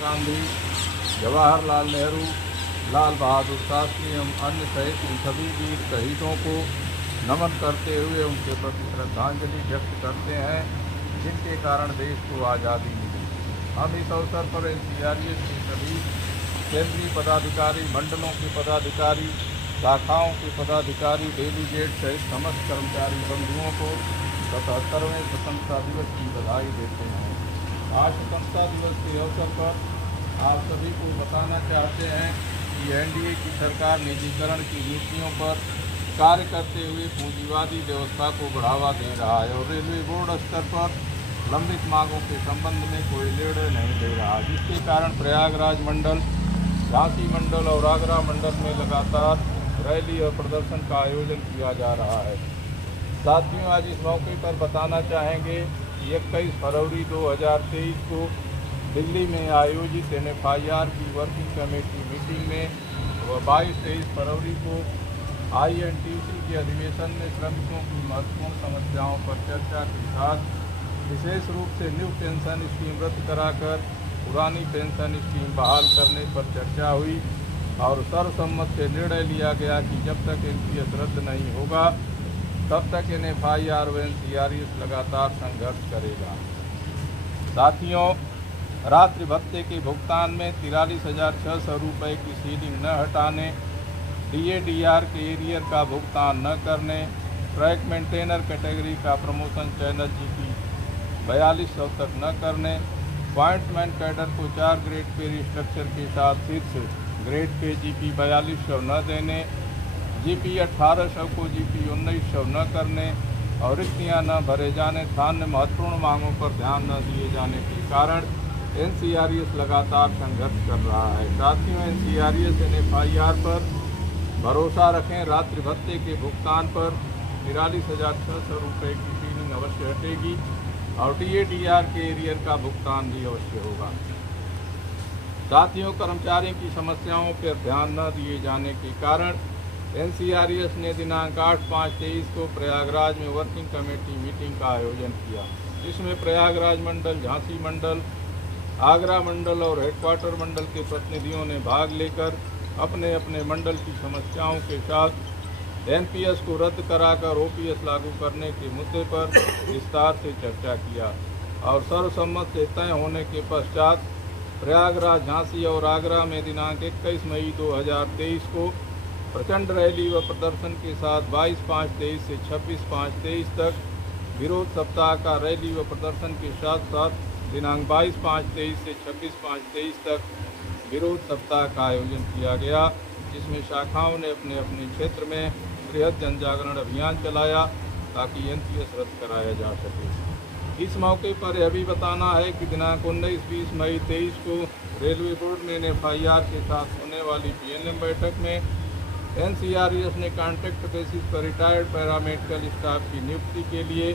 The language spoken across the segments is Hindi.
गांधी, जवाहरलाल नेहरू, लाल बहादुर शास्त्री एवं अन्य सहित इन सभी वीर शहीदों को नमन करते हुए उनके प्रति श्रद्धांजलि व्यक्त करते हैं, जिनके कारण देश को आज़ादी मिली। हम इस अवसर पर NCRES के सभी केंद्रीय पदाधिकारी, मंडलों के पदाधिकारी, शाखाओं के पदाधिकारी, डेलीगेट सहित समस्त कर्मचारी बंधुओं को 77वें स्वतंत्रता दिवस की बधाई देते हैं। आज स्वतंत्रता दिवस के अवसर पर आप सभी को बताना चाहते हैं कि NDA की सरकार निजीकरण की नीतियों पर कार्य करते हुए पूंजीवादी व्यवस्था को बढ़ावा दे रहा है और रेलवे बोर्ड स्तर पर लंबित मांगों के संबंध में कोई निर्णय नहीं ले रहा, जिसके कारण प्रयागराज मंडल, झांसी मंडल और आगरा मंडल में लगातार रैली और प्रदर्शन का आयोजन किया जा रहा है। साथियों, आज इस मौके पर बताना चाहेंगे कि 21 फरवरी 2023 को दिल्ली में आयोजित NFIR की वर्किंग कमेटी मीटिंग में व 22-23 फरवरी को INTUC के अधिवेशन में श्रमिकों की महत्वपूर्ण समस्याओं पर चर्चा के साथ विशेष रूप से न्यू पेंशन स्कीम रद्द कराकर पुरानी पेंशन स्कीम बहाल करने पर चर्चा हुई और सर्वसम्मत से निर्णय लिया गया कि जब तक NPS रद्द नहीं होगा तब तक NFIR व NCRES लगातार संघर्ष करेगा। साथियों, रात्रि भत्ते के भुगतान में 43,600 रुपये की सीलिंग न हटाने, DADR के एरियर का भुगतान न करने, ट्रैक मेंटेनर कैटेगरी का प्रमोशन चैनल GP 4200 तक न करने, पॉइंट्समैन कैडर को 4 ग्रेड पे रिस्ट्रक्चर के साथ शीर्ष ग्रेड पे GP 4200 न देने, GP 1800 को GP 1900 न करने और रिक्तियाँ न भरे जाने, अन्य महत्वपूर्ण मांगों पर ध्यान न दिए जाने के कारण NCRES लगातार संघर्ष कर रहा है। साथियों, NCRES NFIR पर भरोसा रखें। रात्रि भत्ते के भुगतान पर 43,600 रुपये की सीलिंग अवश्य हटेगी और DADR के एरियर का भुगतान भी अवश्य होगा। साथियों, कर्मचारियों की समस्याओं पर ध्यान न दिए जाने के कारण NCRES ने दिनांक 8/5/23 को प्रयागराज में वर्किंग कमेटी मीटिंग का आयोजन किया, जिसमें प्रयागराज मंडल, झांसी मंडल, आगरा मंडल और हेडक्वार्टर मंडल के प्रतिनिधियों ने भाग लेकर अपने अपने मंडल की समस्याओं के साथ NPS को रद्द कराकर OPS लागू करने के मुद्दे पर विस्तार से चर्चा किया और सर्वसम्मत से तय होने के पश्चात प्रयागराज, झांसी और आगरा में दिनांक 21 मई 2023 को प्रचंड रैली व प्रदर्शन के साथ 22/5/23 से 26/5/23 तक विरोध सप्ताह का रैली व प्रदर्शन के साथ साथ दिनांक 22/5/23 से 26/5/23 तक विरोध सप्ताह का आयोजन किया गया, जिसमें शाखाओं ने अपने अपने क्षेत्र में बृहद जनजागरण अभियान चलाया ताकि NPS रद्द कराया जा सके। इस मौके पर यह भी बताना है कि दिनांक 19-20 मई 23 को रेलवे बोर्ड में NFIR के साथ होने वाली PLM बैठक में NCRES ने कॉन्ट्रैक्ट बेसिस पर रिटायर्ड पैरामेडिकल स्टाफ की नियुक्ति के लिए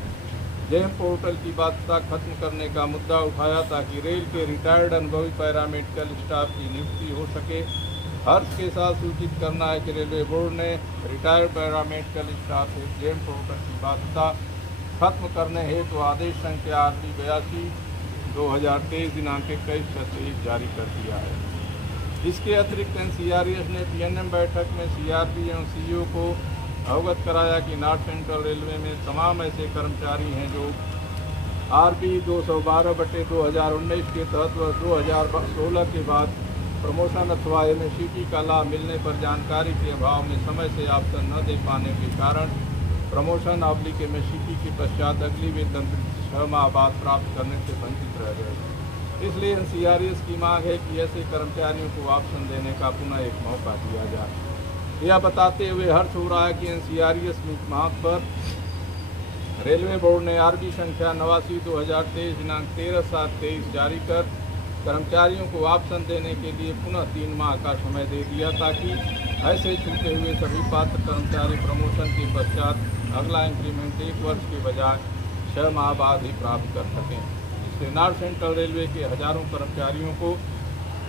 JAM पोर्टल की बाध्यता खत्म करने का मुद्दा उठाया ताकि रेल के रिटायर्ड अनुभवी पैरामेडिकल स्टाफ की नियुक्ति हो सके। हर्ष के साथ सूचित करना है कि रेलवे बोर्ड ने रिटायर्ड पैरामेडिकल स्टाफ से JAM पोर्टल की बाध्यता खत्म करने हेतु आदेश संख्या RP 82 2023 दिनांक 21/23 जारी कर दिया है। इसके अतिरिक्त NCRES ने PNM बैठक में CRP एवं CEO को अवगत कराया कि नॉर्थ सेंट्रल रेलवे में तमाम ऐसे कर्मचारी हैं जो RB 212/2019 के तहत वर्ष 2016 के बाद प्रमोशन अथवा MSCT का लाभ मिलने पर जानकारी के अभाव में समय से आवेदन न दे पाने के कारण प्रमोशन MSCT के पश्चात अगली वेतन 6 माह बाद प्राप्त करने से वंचित रह गए। इसलिए NCRES की मांग है कि ऐसे कर्मचारियों को आवेदन देने का पुनः एक मौका दिया जाए। यह बताते हुए हर्ष हो रहा है कि NCRES मांग पर रेलवे बोर्ड ने RB संख्या 89/2023 दिनांक 13/7/23 जारी कर कर्मचारियों को आवेदन देने के लिए पुनः 3 माह का समय दे दिया ताकि ऐसे छूटे हुए सभी पात्र कर्मचारी प्रमोशन के पश्चात अगला इंक्रीमेंट 1 वर्ष के बजाय 6 माह बाद ही प्राप्त कर सकें। इससे नॉर्थ सेंट्रल रेलवे के हजारों कर्मचारियों को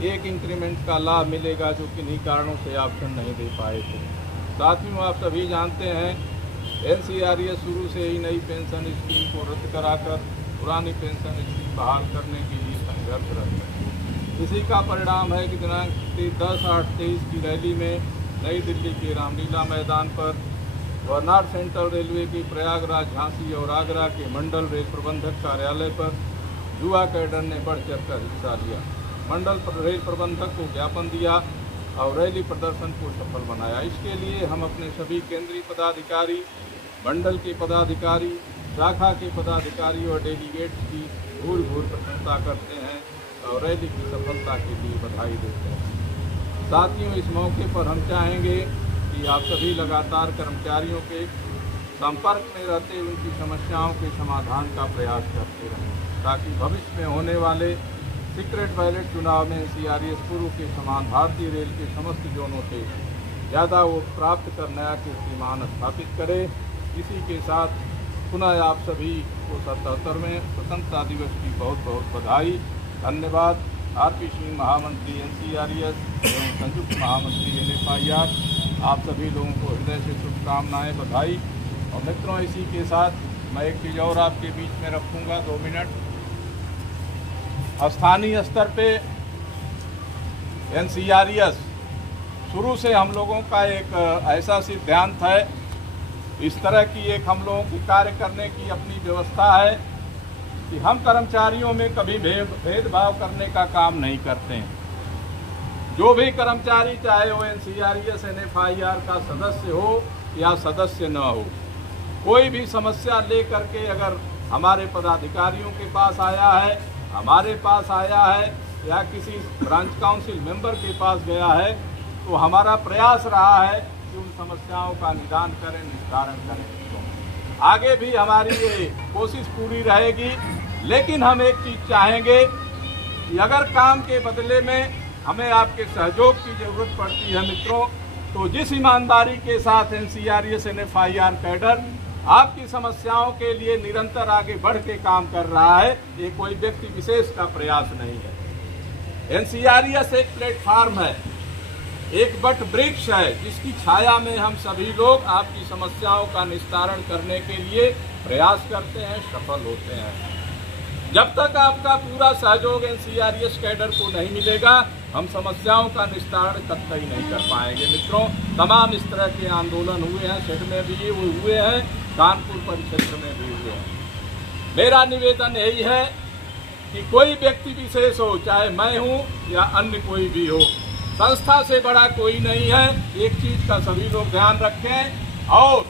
एक इंक्रीमेंट का लाभ मिलेगा जो किन्हीं कारणों से आवेदन नहीं दे पाए थे। साथियों, आप सभी जानते हैं NCRES शुरू से ही नई पेंशन स्कीम को रद्द कराकर पुरानी पेंशन स्कीम बहाल करने के लिए संघर्षरत है। इसी का परिणाम है कि दिनांक 10/8/23 की रैली में नई दिल्ली के रामलीला मैदान पर व नॉर्थ सेंट्रल रेलवे की प्रयागराज, झांसी और आगरा के मंडल रेल प्रबंधक कार्यालय पर युवा कैडर ने बढ़ चढ़कर हिस्सा लिया। मंडल रेल प्रबंधक को ज्ञापन दिया और रैली प्रदर्शन को सफल बनाया। इसके लिए हम अपने सभी केंद्रीय पदाधिकारी, मंडल के पदाधिकारी, शाखा के पदाधिकारी और डेलीगेट्स की भूल प्रशंसा करते हैं और रैली की सफलता के लिए बधाई देते हैं। साथियों, इस मौके पर हम चाहेंगे कि आप सभी लगातार कर्मचारियों के संपर्क में रहते उनकी समस्याओं के समाधान का प्रयास करते रहें, ताकि भविष्य में होने वाले सीक्रेट बैलेट चुनाव में NCRES पूर्व के समान भारतीय रेल के समस्त जोनों से ज़्यादा वोट प्राप्त कर नया कीर्तिमान स्थापित करे। इसी के साथ पुनः आप सभी को 77वें स्वतंत्रता दिवस की बहुत बहुत बधाई, धन्यवाद। RP सिंह, महामंत्री NCRES एवं संयुक्त महामंत्री NFIR, आप सभी लोगों को हृदय से शुभकामनाएं, बधाई। और मित्रों, इसी के साथ मैं एक चीज़ और आपके बीच में रखूँगा, 2 मिनट। स्थानीय स्तर पे NCRES शुरू से हम लोगों का एक ऐसा सिद्धांत है, इस तरह की एक हम लोगों की कार्य करने की अपनी व्यवस्था है कि हम कर्मचारियों में कभी भेदभाव करने का काम नहीं करते हैं। जो भी कर्मचारी, चाहे वो NCRES NFIR का सदस्य हो या सदस्य न हो, कोई भी समस्या ले करके अगर हमारे पदाधिकारियों के पास आया है, हमारे पास आया है या किसी ब्रांच काउंसिल मेंबर के पास गया है, तो हमारा प्रयास रहा है कि उन समस्याओं का निदान करें, निस्तारण करें। आगे भी हमारी ये कोशिश पूरी रहेगी, लेकिन हम एक चीज़ चाहेंगे कि अगर काम के बदले में हमें आपके सहयोग की जरूरत पड़ती है मित्रों, तो जिस ईमानदारी के साथ NCRES NFIR कैडर आपकी समस्याओं के लिए निरंतर आगे बढ़ के काम कर रहा है, ये कोई व्यक्ति विशेष का प्रयास नहीं है। NCRES एक प्लेटफार्म है, एक वट वृक्ष है, जिसकी छाया में हम सभी लोग आपकी समस्याओं का निस्तारण करने के लिए प्रयास करते हैं, सफल होते हैं। जब तक आपका पूरा सहयोग NCRES कैडर को नहीं मिलेगा, हम समस्याओं का निस्तारण कतई नहीं कर पाएंगे। मित्रों, तमाम इस तरह के आंदोलन हुए हैं, सिड में भी हुए हैं, कानपुर परिक्षेत्र में भी हुए हैं। मेरा निवेदन यही है कि कोई व्यक्ति विशेष हो, चाहे मैं हूं या अन्य कोई भी हो, संस्था से बड़ा कोई नहीं है। एक चीज का सभी लोग ध्यान रखें और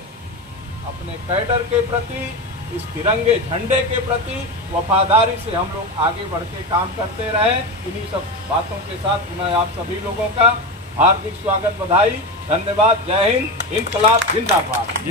अपने कैडर के प्रति, इस तिरंगे झंडे के प्रति वफादारी से हम लोग आगे बढ़ के काम करते रहें। इन्हीं सब बातों के साथ पुनः आप सभी लोगों का हार्दिक स्वागत, बधाई, धन्यवाद। जय हिंद, इनकलाब जिंदाबाद।